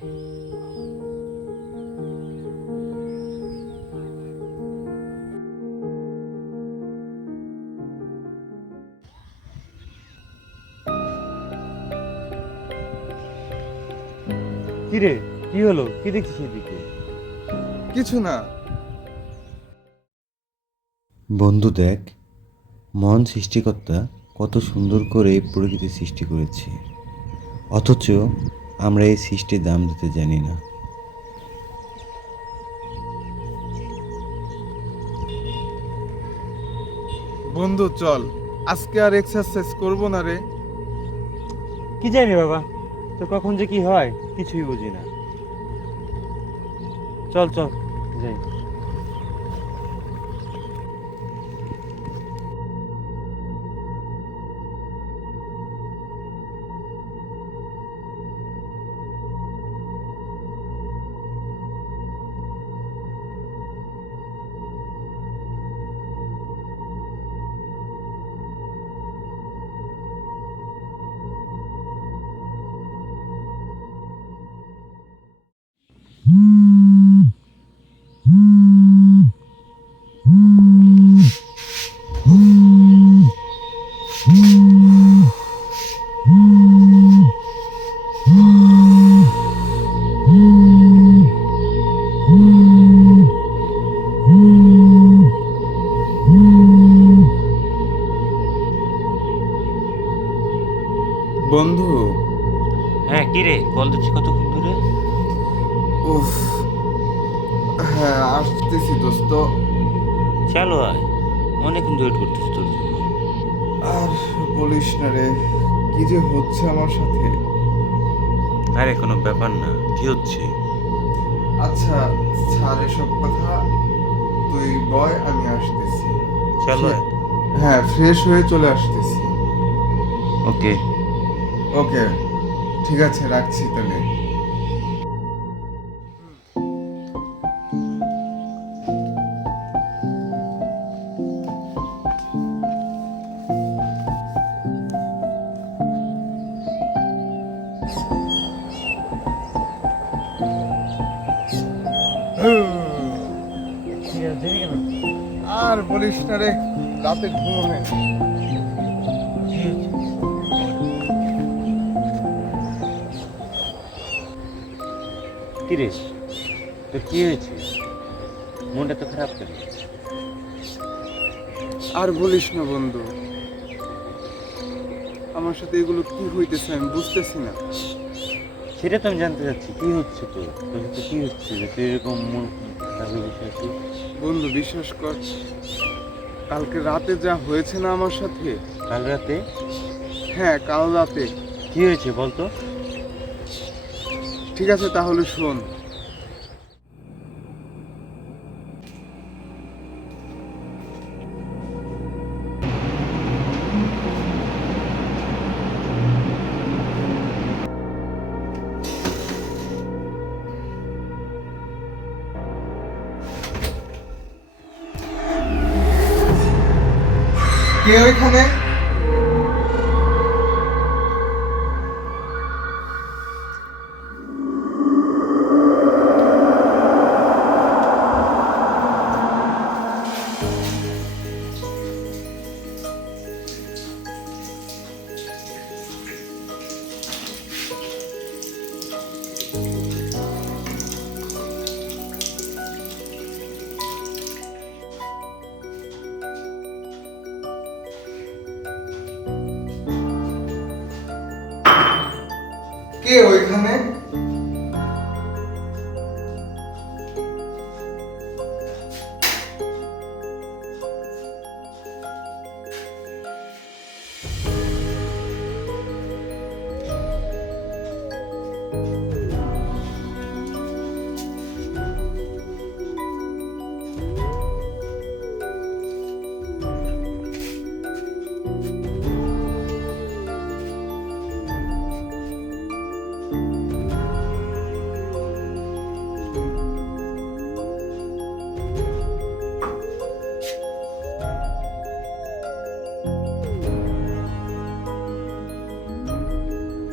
কিরে, কি হলো? কি দেখছিস এদিকে? কিছু না। বন্ধু দেখ, মহান সৃষ্টিকর্তা কত সুন্দর করে প্রকৃতি সৃষ্টি করেছে, অথচ আমরা এই সৃষ্টির দাম দিতে জানি না। বন্ধু চল, আজকে আর এক্সারসাইজ করব না রে। কি জানি বাবা, তো কখন যে কি হয় কিছুই বুঝি না। চল চল যাই। বন্ধু, হ্যাঁ, কি রে, কল দিচ্ছি কতক্ষণ ধরে? উফ, হ্যাঁ আসতেছি দোস্ত। চলো আয়, অনেকক্ষণ ওয়েট করতেছি তোর জন্য। আর বলিস না রে, কি যে হচ্ছে আমার সাথে। আরে কোনো ব্যাপার না, কি হচ্ছে? আচ্ছা ছাড় এসব কথা, তুই বয় আমি আসতেছি। চলো আয়। হ্যাঁ ফ্রেশ হয়ে চলে আসতেছি। ওকে। ওকে, ঠিক আছে রাখছি তাহলে। আর বলিস না রে, রাতে ঘুম হয় না। কি রে, তো কি হয়েছে? মনটা তো খারাপ কেন? আর বলিস না বন্ধু, আমার সাথে এগুলো কি হইতেছে আমি বুঝতেছি না। সেটা তো আমি জানতে চাচ্ছি, কি হচ্ছে তোর সাথে? কি হচ্ছে যে তুই এরকম মন খারাপ হয়ে বসে আছিস? বন্ধু বিশ্বাস কর, কালকে রাতে যা হয়েছে না আমার সাথে। কাল রাতে? হ্যাঁ কাল রাতে। কি হয়েছে বলতো? ঠিক আছে তাহলে শোন। কে ওইখানে? কে ওইখানে?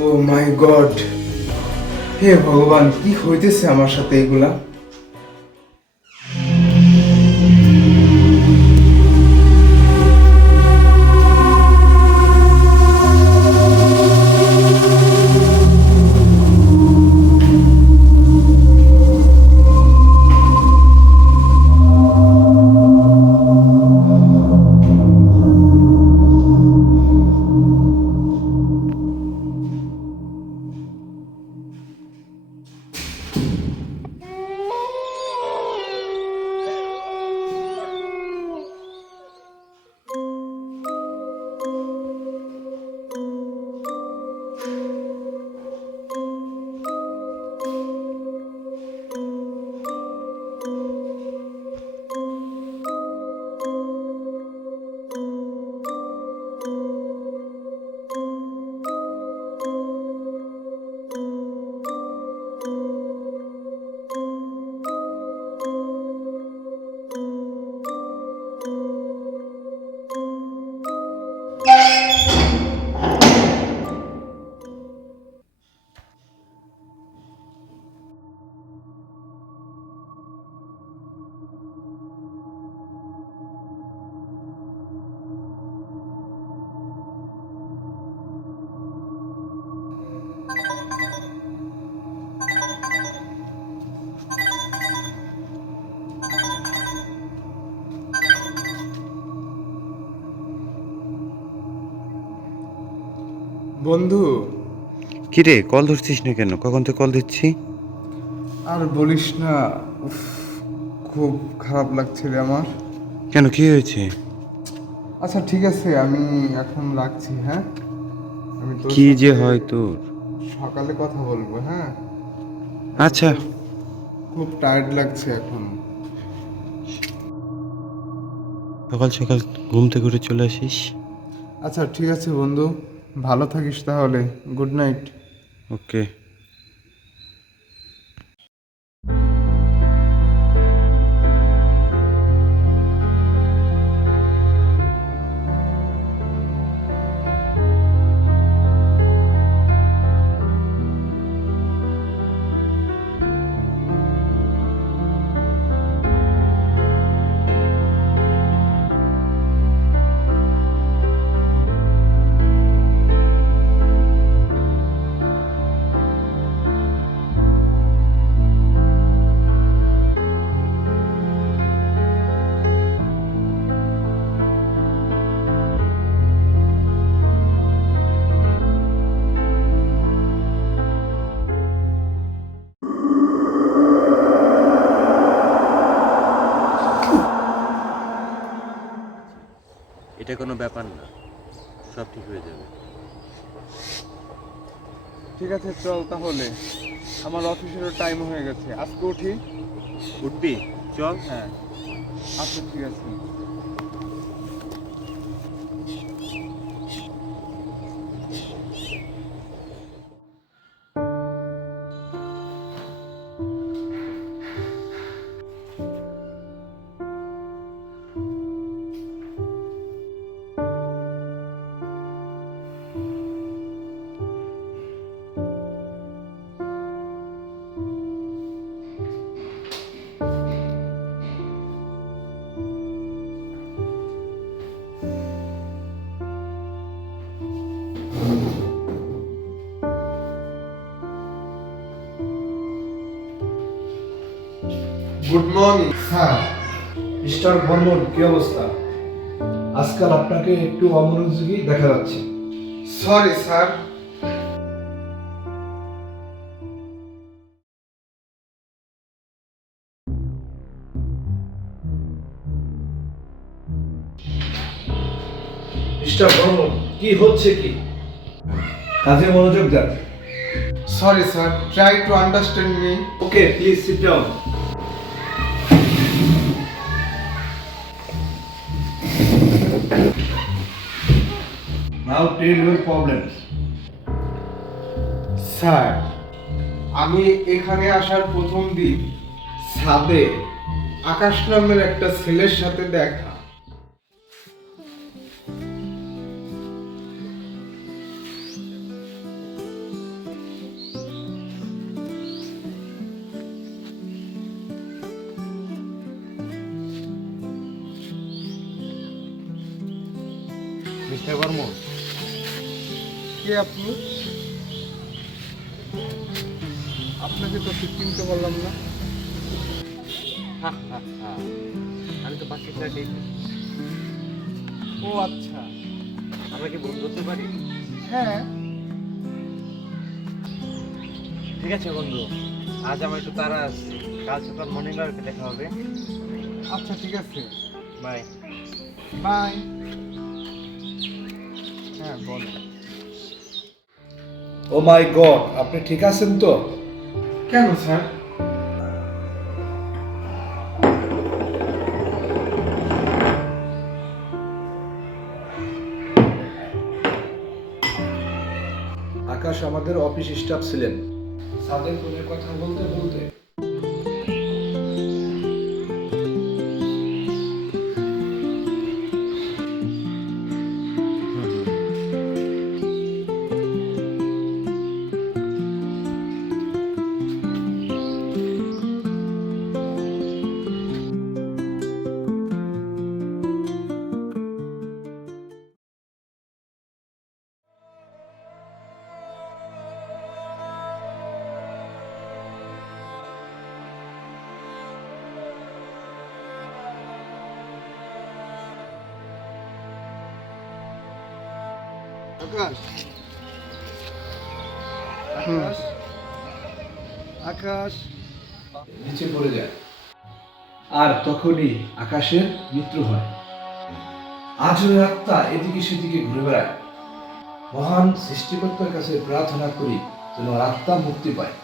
Oh my God! হে ভগবান, কি হইতেছে আমার সাথে এগুলা? বন্ধু, কিরে কল ধরছিস না কেন? কখন তো কল দিচ্ছি। আর বলিস না। উফ, খুব খারাপ লাগছে রে আমার। কেন, কি হয়েছে? আচ্ছা ঠিক আছে, আমি এখন রাখছি। হ্যাঁ, আমি তোর কি যে সাথে হয় তোর? সকালে কথা বলবো। হ্যাঁ, আচ্ছা। খুব টায়ার্ড লাগছে এখন। সকাল সকাল ঘুম থেকে উঠে চলে আসিস। আচ্ছা ঠিক আছে বন্ধু, ভালো থাকিস তাহলে। Good night. ওকে। এটা কোনো ব্যাপার না, সব ঠিক হয়ে যাবে। ঠিক আছে চল তাহলে, আমার অফিসেরও টাইম হয়ে গেছে। আজকে উঠি। উঠবি? চল। হ্যাঁ, আচ্ছা ঠিক আছে। Good morning sir. Mister Barman, কি অবস্থা? আজকাল আপনাকে একটু অমনোযোগী দেখা যাচ্ছে। Sorry sir. মিস্টার বর্মন, কি হচ্ছে কি? কাজে মনোযোগ দেন। Sorry sir, try to understand me. Okay, please sit down. Now tell your problems. Sir, আমি এখানে আসার প্রথম দিন ছাদে আকাশ নামের একটা ছেলের সাথে দেখা। হে বর্মন, কে আপনি? আপনাকে তো ঠিক চিনতে পারলাম না। আমি তো পাশের ফ্ল্যাটে। ও আচ্ছা, আমরা কি বন্ধু হতে পারি? হ্যাঁ। ঠিক আছে বন্ধু, আজ আমার একটু তাড়া আছে, কাল সকাল মর্নিং ওয়ার্কে দেখা হবে। আচ্ছা ঠিক আছে, বাই। বাই। হ্যাঁ বলো। ও মাই গড, আপনি ঠিক আছেন তো? কেন স্যার? আকাশ আমাদের অফিস স্টাফ ছিলেন। সাদের ফোনে কথা বলতে বলতে আকাশ, আকাশ, আকাশ নিচে পড়ে যায়, আর তখনই আকাশের মৃত্যু হয়। আজও আত্মা এদিকে সেদিকে ঘুরে বেড়ায়। মহান সৃষ্টিকর্তার কাছে প্রার্থনা করি যেন আত্মা মুক্তি পায়।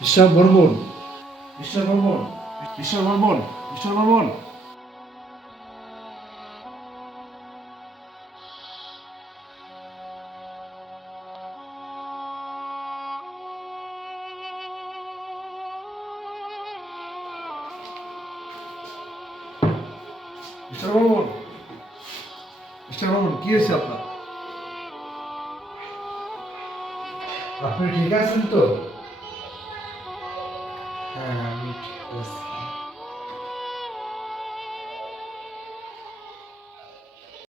Mister Barman, mister Barman, mister Barman, mister Barman. Mister Barman, mister Barman, কি হয়েছে আপনার? আপনি ঠিক আছেন তো?